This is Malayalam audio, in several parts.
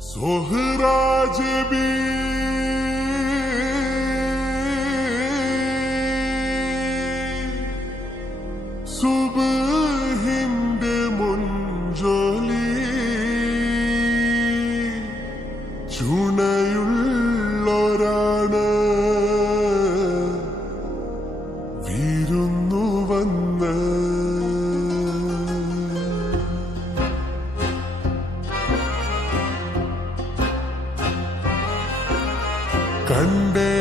സോഹ്റാജബി സുബ്ഹിന്റെ മുൻജോലി ചുണയുള്ളൊരാണ് വിരുന്നു വന്ന് കണ്ടേ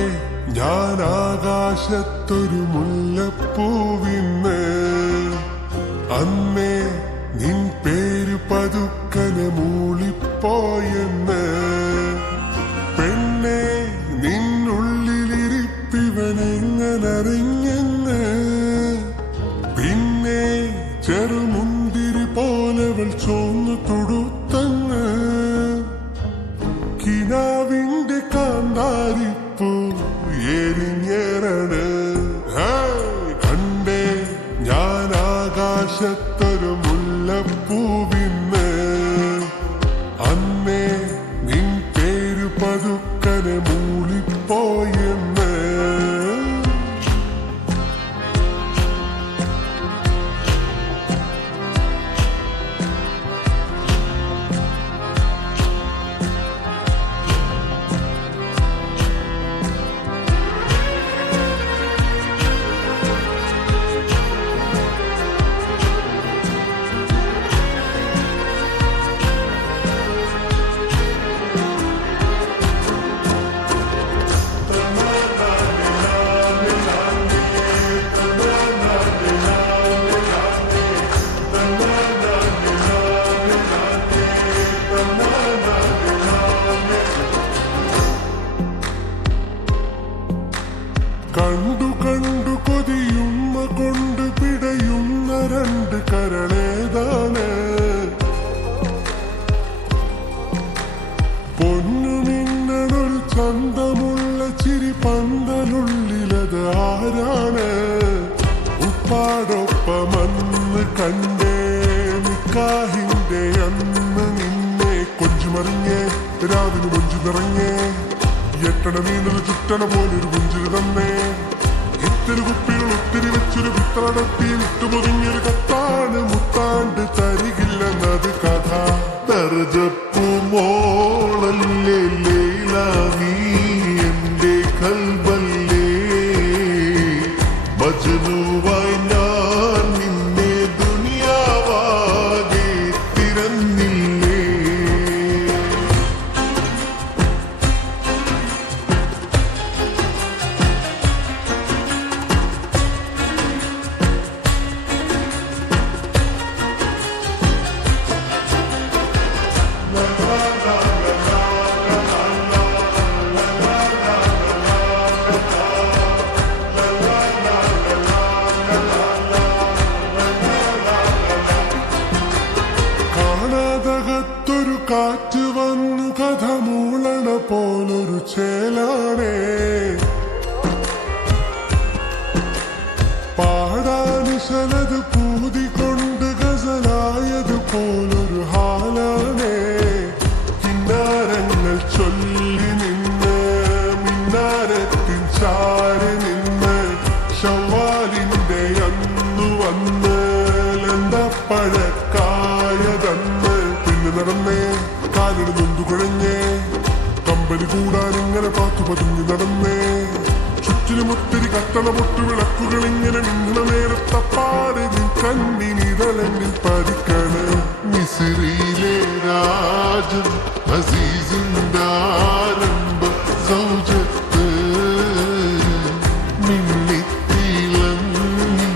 ഞാൻ ആകാശത്തൊരു മുല്ലപ്പൂവിന്ന് അന്നേ നിൻ പേര് പതുക്കനെ മൂളിപ്പോയെന്ന് പെണ്ണെ നിന്നുള്ളിലിരിപ്പിവനെങ്ങനറിഞ്ഞെന്ന് പിന്നെ ചെറുമുന്തിരി പോലവൾ ചോന്നു തൊടുത്തന്ന് കിനാവിന്റെ കാന്താരിപ്പൂ എരിഞ്ഞേറാണ് കണ്ടേ ഞാൻ ആകാശത്തൊരു മുല്ലപ്പൂവിന്ന് അന്നേ നിൻ പേര് പതുക്കനെ മൂളിപ്പോയെന്ന് കണ്ടു കണ്ടു കൊതിയുമ്മ കൊണ്ട് പിടയുന്ന രണ്ട് കരളേതാണ് പൊന്നു മിന്നണൊരു ചന്തമുള്ള ചിരി പന്തലുള്ളിലത് ആരാണ് ഉപ്പാടൊപ്പമന്ന് കണ്ടേ നിക്കാഹിന്റെ അന്ന് നിന്നെ കൊഞ്ചുമറിഞ്ഞേ രാവിലെ കൊഞ്ചു നിറഞ്ഞേ എട്ടണ നീണ്ടൊരു ചുറ്റണ പോലൊരു കുഞ്ചിന് തന്നെ ഇത്തിരി കുപ്പികൾ ഒത്തിരി വെച്ചൊരു പിത്തളടത്തി വിട്ടുപൊതിഞ്ഞൊരു കത്താണ് മുത്താണ്ട് തരികില്ലെന്നത് കഥ ദർജപ്പു മോളല്ലേ ലൈല നീ എന്റെ കൽബല്ലേ മജ്നൂവായി ഞാൻ നിന്നെ ദുനിയാവാകെ തിരഞ്ഞില്ലേ കാണാതകത്തൊരു കാറ്റ് വന്നു കഥ മൂളണ പോലൊരു ചേലാണേ പാടാനിശലത് പൂതികൊണ്ട് ഗസലായത് പോലൊരു ഹാലാണേ കിന്നാരങ്ങൾ ചൊല്ലി നിന്ന് മിന്നാരത്തിൻ ചാരി നിന്ന് ശവ്വാലിന്റെ അന്നു വന്ന് ലന്തപ്പഴക്കായതന്ന് പിന്നെ നടന്നേ കാലിന് നൊന്തു കുഴഞ്ഞേ കമ്പനി കൂടാൻ ഇങ്ങനെ പാത്തു പതിഞ്ഞു നടന്നേ ചുറ്റിനുമൊത്തിരി കത്തണ പൊട്ടു വിളക്കുകൾ ഇങ്ങനെ മിന്നണ നേരത്തപ്പാട് നിൻ കണ്ണിനിതളന്നിൽ പതിക്കണ് മിസ്രിയിലെ രാജൻ അസീസിന്റെ ആരംഭ സൗജത്ത് മിന്നിത്തിളങ്ങി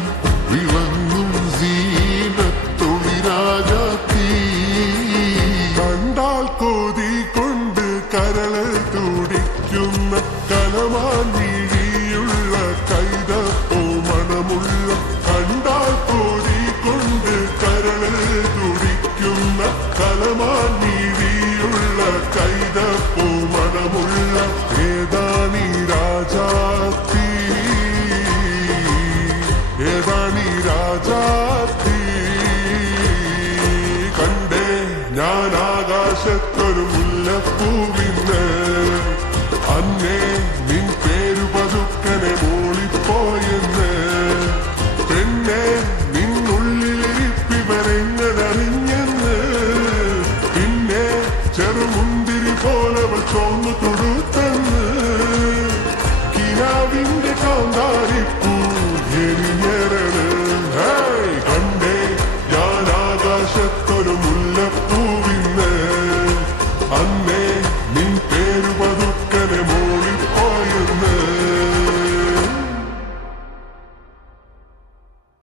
വിളങ്ങും സീനത്തൊളി രാജാത്തി കണ്ടാൽ കോതി കൊണ്ട് കരള് തുടിക്കുന്ന കലമാൻ വീഴിയുള്ള കൈതപ്പോ മണമുള്ള കണ്ടാൽ കോതി കൊണ്ട് കരള് തുടിക്കുന്ന കലമാൻ വീഴിയുള്ള കൈതപ്പോ മണമുള്ള ഏതാണീ രാജാത്തി ഏതാണീ രാജാത്തി കണ്ടേ ഞാൻ ആകാശത്ത് കാണാത്തൊരു മുല്ലപ്പൂവിന്ന് അന്നേ നിൻ പേരു പതുക്കനെ മൂളിപ്പോയെന്ന് പെണ്ണെ